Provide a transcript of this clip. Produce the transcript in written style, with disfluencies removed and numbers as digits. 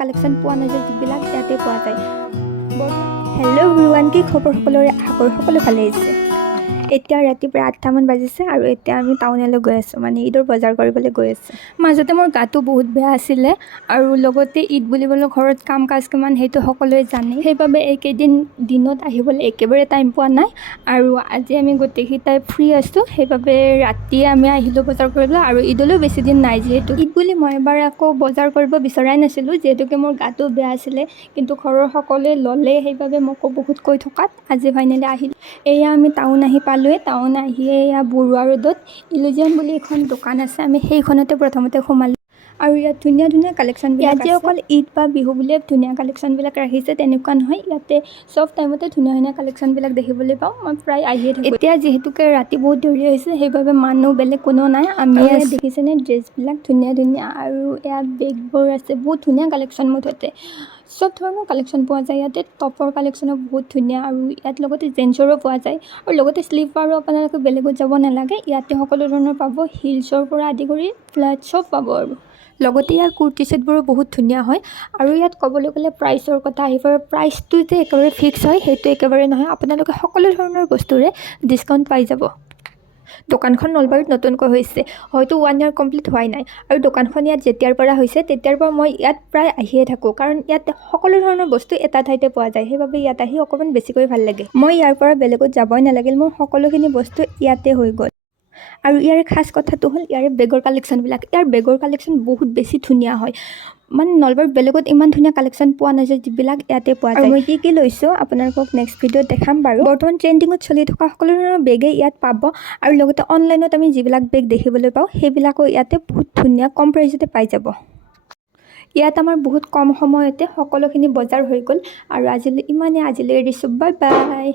Collection পোৱা নাযায়, যিবিলাক ইয়াতে পোৱা যায়। হেল্ল' এভৰিৱান, কি খবৰ সকলোৰে? আশা কৰোঁ সকলো ভালে আছে। এতিয়া ৰাতিপুৱা 8টামান বাজিছে আৰু এতিয়া আমি টাউনলৈ গৈ আছোঁ, মানে ঈদৰ বজাৰ কৰিবলৈ গৈ আছোঁ। মাজতে মোৰ গাটো বহুত বেয়া আছিলে আৰু লগতে ঈদ বুলিবলৈ ঘৰত কাম কাজ কিমান সেইটো সকলোৱে জানে। সেইবাবে এইকেইদিন দিনত আহিবলৈ একেবাৰে টাইম পোৱা নাই আৰু আজি আমি গোটেইকেইটাই ফ্ৰী আছোঁ, সেইবাবে ৰাতিয়ে আমি আহিলোঁ বজাৰ কৰিবলৈ। আৰু ঈদলৈও বেছি দিন নাই, যিহেতু ঈদ বুলি মই এবাৰ আকৌ বজাৰ কৰিব বিচৰাই নাছিলোঁ, যিহেতুকে মোৰ গাটো বেয়া আছিলে, কিন্তু ঘৰৰ সকলোৱে ল'লে, সেইবাবে মোকো বহুত কৈ থকাত আজি ফাইনেলি আহিলোঁ। এয়া আমি টাউন আহি পালোঁৱে। টাউন আহিয়ে এয়া বৰুৱা ৰোডত ইলিজিয়ন বুলি এখন দোকান আছে, আমি সেইখনতে প্ৰথমতে সোমালোঁ আৰু ইয়াত ধুনীয়া ধুনীয়া কালেকশ্যনবিলাক আছে। অকল ঈদ বা বিহু বুলিয়ে ধুনীয়া কালেকশ্যনবিলাক ৰাখিছে তেনেকুৱা নহয়, ইয়াতে চব টাইমতে ধুনীয়া ধুনীয়া কালেকশ্যনবিলাক দেখিবলৈ পাওঁ। মই প্ৰায় আহিয়ে থাকোঁ। এতিয়া যিহেতুকে ৰাতি বহুত দেৰি হৈছে, সেইবাবে মানুহ বেলেগ কোনো নাই, আমি দেখিছেনে ড্ৰেছবিলাক ধুনীয়া ধুনীয়া আৰু এয়া বেগবোৰ আছে, বহুত ধুনীয়া কালেকশ্যন। মুঠতে চব ধৰণৰ কালেকশ্যন পোৱা যায় ইয়াতে। টপৰ কালেকশ্যনো বহুত ধুনীয়া আৰু ইয়াত লগতে জেন্ছৰো পোৱা যায় আৰু লগতে শ্লিপাৰো আপোনালোকে বেলেগত যাব নালাগে, ইয়াতে সকলো ধৰণৰ পাব, হিলছৰ পৰা আদি কৰি ফ্লেট চব পাব। আৰু লগতে ইয়াৰ কুৰ্তি ছেটবোৰো বহুত ধুনীয়া হয়। আৰু ইয়াত ক'বলৈ গ'লে প্ৰাইচৰ কথা আহি পৰে, প্ৰাইচটো যে একেবাৰে ফিক্স হয় সেইটো একেবাৰে নহয়, আপোনালোকে সকলো ধৰণৰ বস্তুৰে ডিছকাউণ্ট পাই যাব। দোকানখন নলবাৰীত নতুনকৈ হৈছে, হয়তো 1 year কমপ্লিট হোৱাই নাই। আৰু দোকানখন ইয়াত যেতিয়াৰ পৰা হৈছে তেতিয়াৰ পৰা মই ইয়াত প্ৰায় আহিয়ে থাকোঁ, কাৰণ ইয়াত সকলো ধৰণৰ বস্তু এটা ঠাইতে পোৱা যায়, সেইবাবে ইয়াত আহি অকণমান বেছিকৈ ভাল লাগে। মই ইয়াৰ পৰা বেলেগত যাবই নালাগিল, মোৰ সকলোখিনি বস্তু ইয়াতে হৈ গ'ল। আৰু ইয়াৰ খাচ কথাটো হ'ল ইয়াৰে বেগৰ কালেকশ্যনবিলাক। ইয়াৰ বেগৰ কালেকশ্যন বহুত বেছি ধুনীয়া হয়, মানে নলবাৰীত বেলেগত ইমান ধুনীয়া কালেকশ্যন পোৱা নাযায়, যিবিলাক ইয়াতে পোৱা যায়। আৰু মই কি লৈছোঁ আপোনালোকক নেক্সট ভিডিঅ'ত দেখাম বাৰু। বৰ্তমান ট্ৰেণ্ডিঙত চলি থকা সকলো ধৰণৰ বেগেই ইয়াত পাব আৰু লগতে অনলাইনত আমি যিবিলাক বেগ দেখিবলৈ পাওঁ সেইবিলাকো ইয়াতে বহুত ধুনীয়া কম প্ৰাইচতে পাই যাব। ইয়াত আমাৰ বহুত কম সময়তে সকলোখিনি বজাৰ হৈ গ'ল আৰু আজিলৈ ইমানেই, আজিলৈ এৰিছোঁ, বাই বাই।